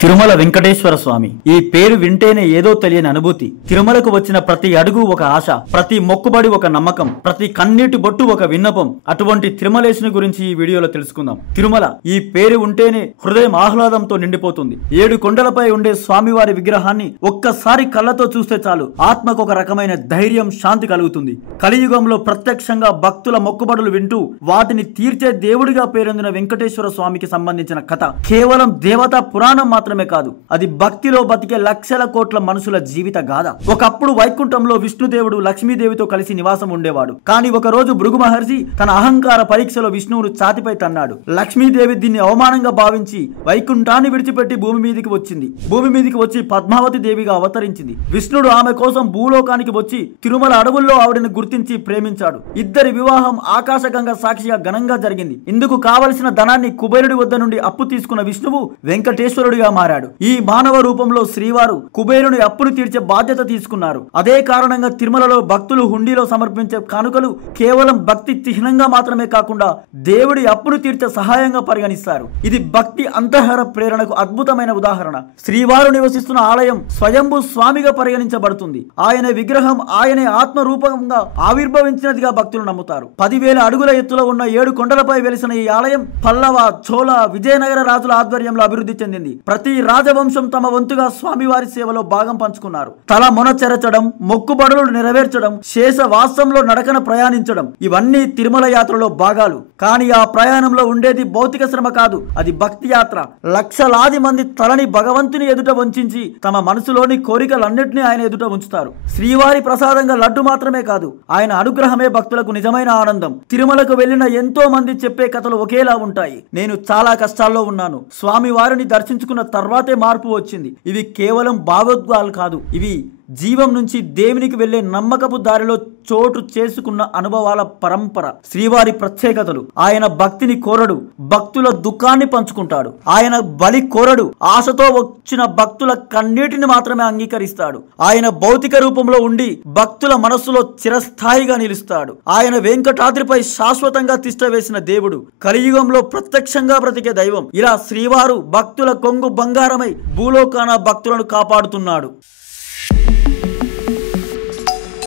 తిరుమల వెంకటేశ్వర స్వామి ఈ పేరు వింటేనే ఏదో తెలియని అనుభూతి. తిరుమలకు వచ్చిన ప్రతి అడుగు ఒక ఆశ, ప్రతి మొక్కుబడి ఒక నమ్మకం, ప్రతి కన్నీటి బొట్టు ఒక విన్నపం. అటువంటి తిరుమలేశుని గురించి ఈ వీడియోలో తెలుసుకుందాం. తిరుమల ఈ పేరు ఉంటేనే హృదయం ఆహ్లాదంతో నిండిపోతుంది. 7 కొండలపై ఉండే స్వామివారి విగ్రహాన్ని ఒక్కసారి కళ్ళతో చూస్తే చాలు ఆత్మకు ఒక రకమైన ధైర్యం, శాంతి కలుగుతుంది. కలియుగంలో ప్రత్యక్షంగా భక్తుల మొక్కుబడులు వింటూ వాటిని తీర్చే దేవుడిగా పేరొందిన వెంకటేశ్వర స్వామికి సంబంధించిన కథ కేవలం దేవతా పురాణం మాత్రమే కాదు, అది భక్తిలో బతికే లక్షల కోట్ల మనుషుల జీవిత గాథ. ఒకప్పుడు వైకుంఠంలో విష్ణుదేవుడు లక్ష్మీదేవితో కలిసి నివాసం ఉండేవాడు. కానీ ఒక రోజు భృగు మహర్షి తన అహంకార పరీక్షలో విష్ణువును ఛాతిపై తన్నాడు. లక్ష్మీదేవి దీన్ని అవమానంగా భావించి వైకుంఠాన్ని విడిచిపెట్టి భూమి మీదికి వచ్చింది. భూమి మీదికి వచ్చి పద్మావతి దేవిగా అవతరించింది. విష్ణుడు ఆమె కోసం భూలోకానికి వచ్చి తిరుమల అడవుల్లో ఆవిడని గుర్తించి ప్రేమించాడు. ఇద్దరి వివాహం ఆకాశగంగా సాక్షిగా ఘనంగా జరిగింది. ఇందుకు కావలసిన ధనాన్ని కుబేరుడి వద్ద నుండి అప్పు తీసుకున్న విష్ణువు వెంకటేశ్వరుడిగా మారాడు. ఈ మానవ రూపంలో శ్రీవారు కుబేరుని అప్పును తీర్చే బాధ్యత తీసుకున్నారు. అదే కారణంగా తిరుమలలో భక్తులు హుండీలో సమర్పించే కానుకలు కేవలం భక్తి చిహ్నంగా మాత్రమే కాకుండా దేవుడి అప్పును తీర్చే సహాయంగా పరిగణిస్తారు. ఇది భక్తి అంతఃహర ప్రేరణకు అద్భుతమైన ఉదాహరణ. శ్రీవారు నివసిస్తున్న ఆలయం స్వయంభూ స్వామిగా పరిగణించబడుతుంది. ఆయన విగ్రహం ఆయనే ఆత్మ రూపంగా ఆవిర్భవించినదిగా భక్తులు నమ్ముతారు. 10,000 అడుగుల ఎత్తులో ఉన్న 7 కొండలపై వెలిసిన ఈ ఆలయం పల్లవ, చోళ, విజయనగర రాజుల ఆధ్వర్యంలో అభివృద్ధి చెందింది. ప్రతి రాజవంశం తమ వంతుగా స్వామివారి సేవలో భాగం పంచుకున్నారు. తల మొన చెరచడం, మొక్కుబడులు నెరవేర్చడం, శేషవాసంలో నడకన ప్రయాణించడం, ఇవన్నీ తిరుమల యాత్రలో భాగాలు. కానీ ఆ ప్రయాణంలో ఉండేది భౌతిక శ్రమ కాదు, అది భక్తి యాత్ర. లక్షలాది మంది తలని భగవంతుని ఎదుట వంచి తమ మనసులోని కోరికలన్నింటినీ ఆయన ఎదుట ఉంచుతారు. శ్రీవారి ప్రసాదంగా లడ్డు మాత్రమే కాదు, ఆయన అనుగ్రహమే భక్తులకు నిజమైన ఆనందం. తిరుమలకు వెళ్లిన ఎంతో మంది చెప్పే కథలు ఒకేలా ఉంటాయి. నేను చాలా కష్టాల్లో ఉన్నాను, స్వామి వారిని దర్శించుకున్న తర్వాతే మార్పు వచ్చింది. ఇవి కేవలం భావోద్వేగాలు కాదు, ఇవి జీవం నుంచి దేవునికి వెళ్లే నమ్మకపు దారిలో చోటు చేసుకున్న అనుభవాల పరంపర. శ్రీవారి ప్రత్యేకతలు: ఆయన భక్తిని కోరడు, భక్తుల దుఃఖాన్ని పంచుకుంటాడు. ఆయన బలి కోరడు, ఆశతో వచ్చిన భక్తుల కన్నీటిని మాత్రమే అంగీకరిస్తాడు. ఆయన భౌతిక రూపంలో ఉండి భక్తుల మనస్సులో చిరస్థాయిగా నిలుస్తాడు. ఆయన వెంకటాద్రిపై శాశ్వతంగా తిష్టవేసిన దేవుడు, కలియుగంలో ప్రత్యక్షంగా బ్రతికే దైవం. ఇలా శ్రీవారు భక్తుల కొంగు బంగారమై భూలోకాన భక్తులను కాపాడుతున్నాడు.